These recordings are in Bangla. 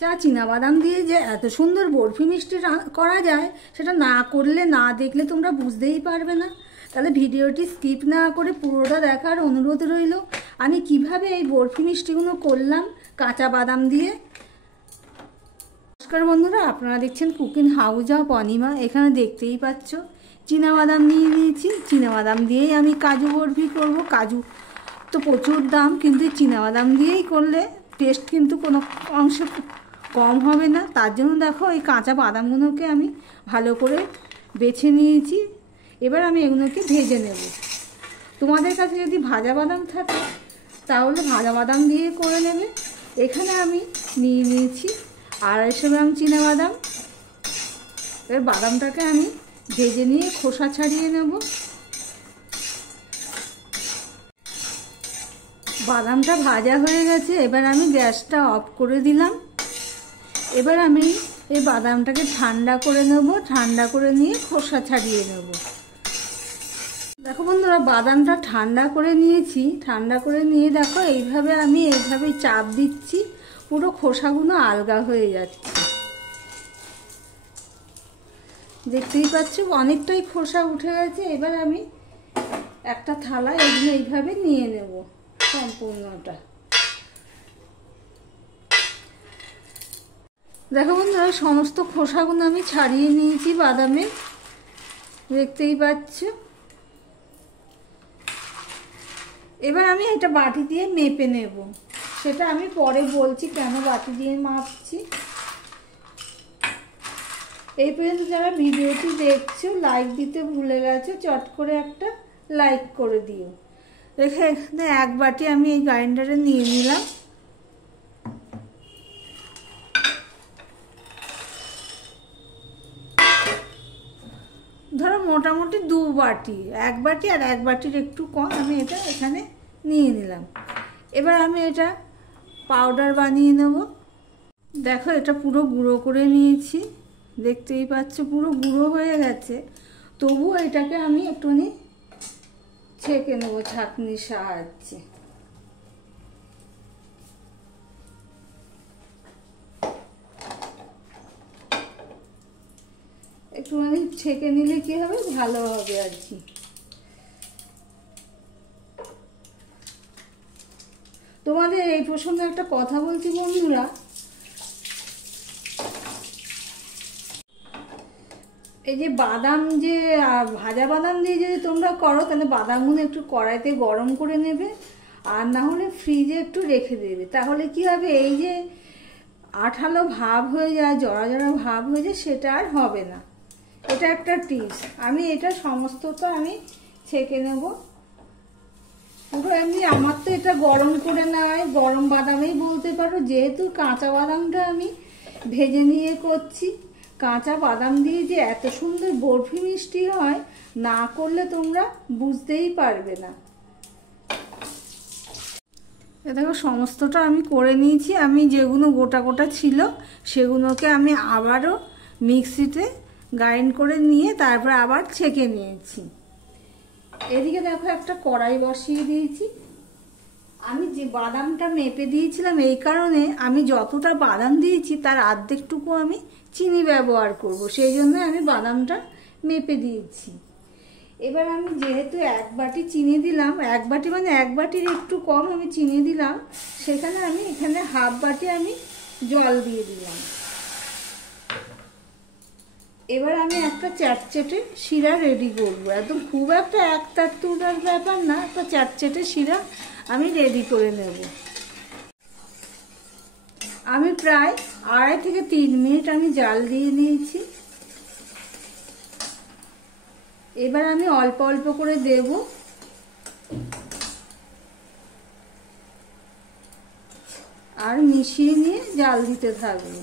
চা চীনাবাদাম দিয়ে যে এত সুন্দর বরফি মিষ্টি করা যায় সেটা না করলে না দেখলে তোমরা বুঝতেই পারবে না। তাহলে ভিডিওটি স্কিপ না করে পুরোটা দেখার অনুরোধ রইল। আমি কিভাবে এই বরফি মিষ্টিগুলো করলাম কাঁচা বাদাম দিয়ে। নমস্কার বন্ধুরা, আপনারা দেখছেন কুকিং হাউস অফ অনিমা। এখানে দেখতেই পাচ্ছ চীনাবাদাম নিয়ে নিয়েছি। চীনাবাদাম দিয়েই আমি কাজু বরফি করব। কাজু তো প্রচুর দাম, কিন্তু চীনাবাদাম দিয়েই করলে টেস্ট কিন্তু কোনো অংশ কম হবে না। তার জন্য দেখো এই কাঁচা বাদামগুলোকে আমি ভালো করে বেছে নিয়েছি। এবার আমি এগুলোকে ভেজে নেব। তোমাদের কাছে যদি ভাজা বাদাম থাকে তাহলে ভাজা বাদাম দিয়ে করে নেবে। এখানে আমি নিয়ে নিয়েছি 250 গ্রাম চীনাবাদাম। এবার বাদামটাকে আমি ভেজে নিয়ে খোসা ছাড়িয়ে নেব। বাদামটা ভাজা হয়ে গেছে, এবার আমি গ্যাসটা অফ করে দিলাম। এবার আমি এই বাদামটাকে ঠান্ডা করে নেব। ঠান্ডা করে নিয়ে খোসা ছাড়িয়ে নেব। দেখো বন্ধুরা, বাদামটা ঠান্ডা করে নিয়েছি। ঠান্ডা করে নিয়ে দেখো এইভাবে আমি চাপ দিচ্ছি, পুরো খোসাগুলো আলগা হয়ে যাচ্ছে। দেখতেই পাচ্ছ অনেকটাই খোসা উঠে গেছে। এবার আমি একটা থালায় এগুলো এইভাবে নিয়ে নেব সম্পূর্ণটা। দেখো বন্ধুরা, সমস্ত খোসাগুলো আমি ছাড়িয়ে নিয়েছি বাদামে, দেখতেই পাচ্ছ। এবার আমি এটা বাটি দিয়ে মেপে নেব। সেটা আমি পরে বলছি কেন বাটি দিয়ে মাপছি। এই পর্যন্ত যারা ভিডিওটি দেখছো লাইক দিতে ভুলে গেছো, চট করে একটা লাইক করে দিও। দেখে এখানে 1 বাটি আমি এই গ্রাইন্ডারে নিয়ে নিলাম। ধরো মোটামুটি 2 বাটি, 1 বাটি আর 1 বাটির একটু কম আমি এটা এখানে নিয়ে নিলাম। এবার আমি এটা পাউডার বানিয়ে নেব। দেখো এটা পুরো গুঁড়ো করে নিয়েছি, দেখতেই পাচ্ছ পুরো গুঁড়ো হয়ে গেছে। তবুও এটাকে আমি একটুখানি ছেঁকে নেব ছাঁকনির সাহায্যে। একটুখানি ছেঁকে নিলে কি হবে, ভালো হবে আর কি। তোমাদের এই প্রসঙ্গে একটা কথা বলছি বন্ধুরা, এই যে বাদাম যে ভাজা বাদাম দিয়ে যদি তোমরা করো তাহলে বাদামগুলো একটু কড়াইতে গরম করে নেবে, আর না হলে ফ্রিজে একটু রেখে দেবে। তাহলে কি হবে, এই যে আঠালো ভাব হয়ে যায়, জড়া জড়া ভাব হয়ে যায়, সেটা আর হবে না। এটা একটা টিপস। আমি এটা সমস্তটা আমি ছেঁকে নেব পুরো। এমনি আমার তো এটা গরম করে নেয়, গরম বাদামেই বলতে পারো, যেহেতু কাঁচা বাদামটা আমি ভেজে নিয়ে করছি। কাঁচা বাদাম দিয়ে যে এত সুন্দর বরফি মিষ্টি হয়, না করলে তোমরা বুঝতেই পারবে না। দেখো সমস্তটা আমি করে নিয়েছি। আমি যেগুলো গোটা গোটা ছিল সেগুলোকে আমি আবারও মিক্সিতে গ্রাইন্ড করে নিয়ে তারপর আবার ছেঁকে নিয়েছি। এদিকে দেখো একটা কড়াই বসিয়ে দিয়েছি। আমি যে বাদামটা মেপে দিয়েছিলাম, এই কারণে আমি যতটা বাদাম দিয়েছি তার অর্ধেকটুকু আমি চিনি ব্যবহার করব, সেই জন্য আমি বাদামটা মেপে দিয়েছি। এবার আমি যেহেতু 1 বাটি চিনি দিলাম, 1 বাটি মানে 1 বাটির একটু কম আমি চিনি দিলাম, সেখানে আমি এখানে 1/2 বাটি আমি জল দিয়ে দিলাম। এবার আমি একটা চ্যাটচেটে শিরা রেডি করব। একদম খুব একটা একতার ব্যাপার না, একটা চ্যাটচেটে শিরা আমি রেডি করে নেব। আমি প্রায় 2.5 থেকে 3 মিনিট আমি জাল দিয়ে নিয়েছি। এবার আমি অল্প অল্প করে দেব। আর মিশিয়ে নিয়ে জাল দিতে থাকবো।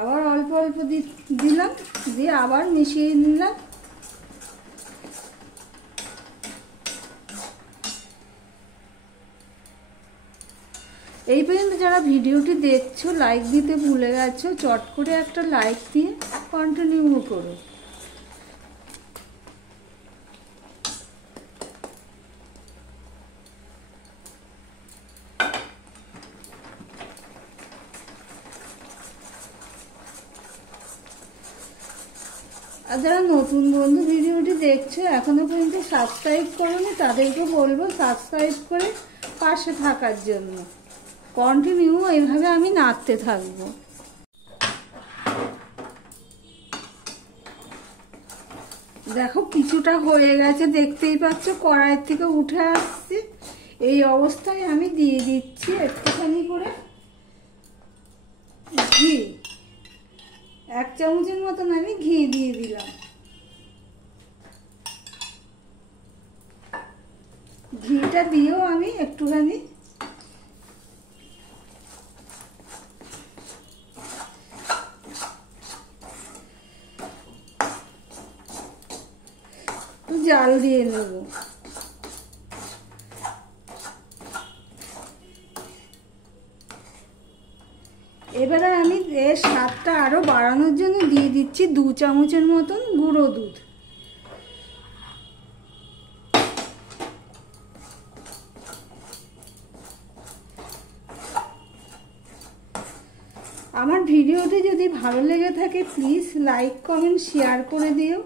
আবার অল্প অল্প দিলাম, দিয়ে আবার মিশিয়ে নিলাম। এই পর্যন্ত যারা ভিডিওটি দেখছো লাইক দিতে ভুলে গেছো, চট করে একটা লাইক দিয়ে কন্টিনিউ করো। আর যারা নতুন বন্ধু ভিডিওটি দেখছো এখনো পর্যন্ত সাবস্ক্রাইব করোনি, তাদেরকে বলবো সাবস্ক্রাইব করে পাশে থাকার জন্য। কন্টিনিউ এইভাবে আমি নাড়তে থাকবো। দেখো কিছুটা হয়ে গেছে, দেখতেই পাচ্ছ কড়াইয়ের থেকে উঠে আসছে। এই অবস্থায় আমি দিয়ে দিচ্ছি একটুখানি করে ঘি, 1 চামচের মতন আমি ঘি দিয়ে দিলাম। ঘিটা দিয়েও আমি একটুখানি জাল দিয়ে নেব। এবারে আমি এর স্বাদটা আরো বাড়ানোর জন্য দিয়ে দিচ্ছি 2 চামচের মতন গুঁড়ো দুধ। আমার ভিডিওটি যদি ভালো লেগে থাকে প্লিজ লাইক কমেন্ট শেয়ার করে দিও।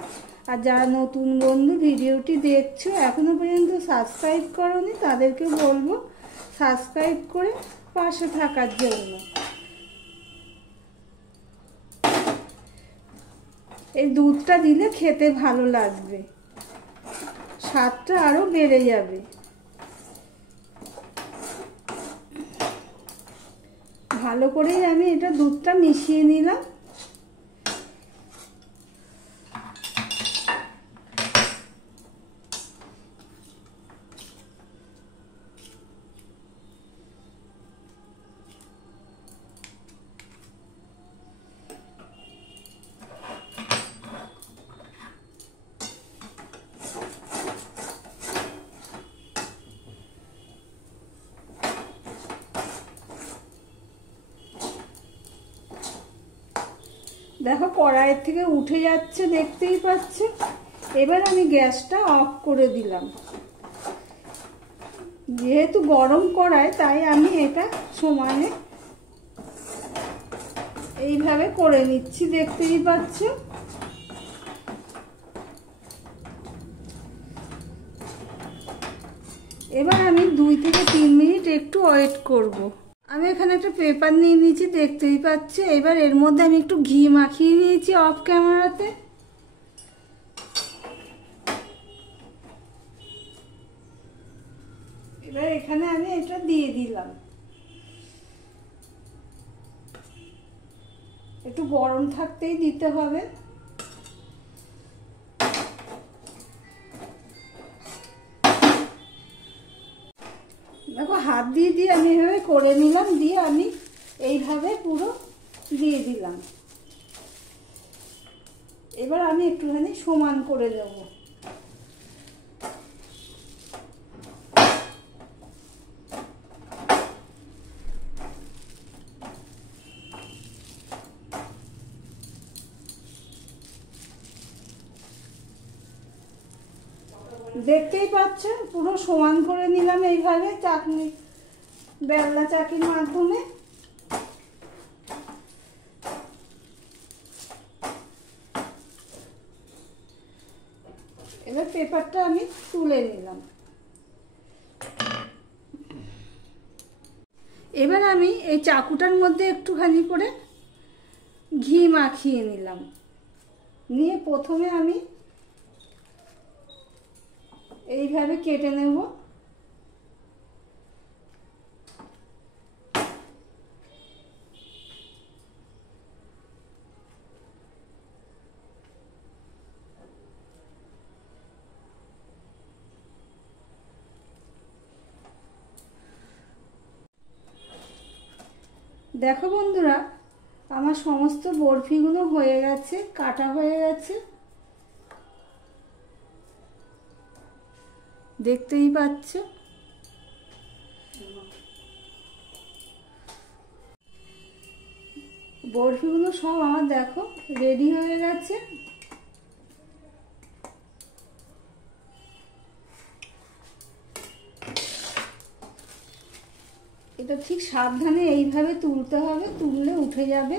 আর যারা নতুন বন্ধু ভিডিওটি দেখছো এখনো পর্যন্ত সাবস্ক্রাইব করোনি, তাদেরকে বলবো সাবস্ক্রাইব করে পাশে থাকার জন্য। এই দুধটা দিলে খেতে ভালো লাগবে, স্বাদটা আরো বেড়ে যাবে। ভালো করেই আমি এটা দুধটা মিশিয়ে নিলাম। দেখো কড়াইয়ের থেকে উঠে যাচ্ছে, দেখতেই পাচ্ছ। এবার আমি গ্যাসটা অফ করে দিলাম। যেহেতু গরম কড়াই তাই আমি এটা সমানে এইভাবে করে নিচ্ছি, দেখতেই পাচ্ছ। এবার আমি 2 থেকে 3 মিনিট একটু ওয়েট করব। আমি এখানে একটা পেপার নিয়ে নিয়েছি, দেখতেই পাচ্ছ। এবার এর মধ্যে আমি একটু ঘি মাখিয়ে নিয়েছি অফ ক্যামেরাতে। এবার এখানে আমি এটা দিয়ে দিলাম। একটু গরম থাকতেই দিতে হবে। দেখো হাত দিয়ে দিয়ে আমি এভাবে করে নিলাম, দিয়ে আমি এইভাবে পুরো দিয়ে দিলাম। এবার আমি একটুখানি সমান করে দেব। দেখতেই পাচ্ছেন পুরো সমান করে নিলাম এইভাবে চাটনি বেলনা চাকির মাধ্যমে। এবার পেপারটা আমি তুলে নিলাম। এবার আমি এই চাকুটার মধ্যে একটুখানি করে ঘি মাখিয়ে নিলাম। নিয়ে প্রথমে আমি এইভাবে কেটে নেব। দেখো বন্ধুরা, আমার সমস্ত বরফিগুলো হয়ে গেছে, কাটা হয়ে গেছে, দেখতেই পাচ্ছ। বরফিগুলো সব আমার দেখো রেডি হয়ে গেছে। এটা ঠিক সাবধানে এইভাবে তুলতে হবে, তুললে উঠে যাবে।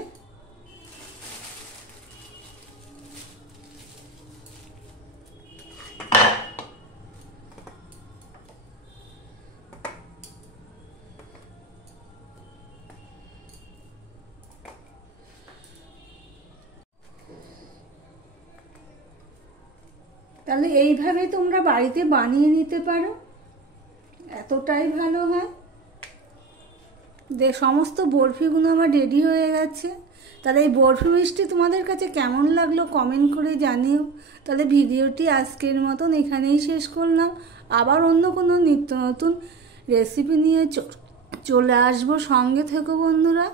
তাহলে এইভাবে তোমরা বাড়িতে বানিয়ে নিতে পারো, এতটাই ভালো হয়। সমস্ত বরফিগুলো আমার রেডি হয়ে গেছে। তাহলে এই বরফি মিষ্টি তোমাদের কাছে কেমন লাগলো কমেন্ট করে জানিও। তাহলে ভিডিওটি আজকের মতন এখানেই শেষ করলাম। আবার অন্য কোনো নিত্য নতুন রেসিপি নিয়ে চলে আসবো, সঙ্গে থেকো বন্ধুরা।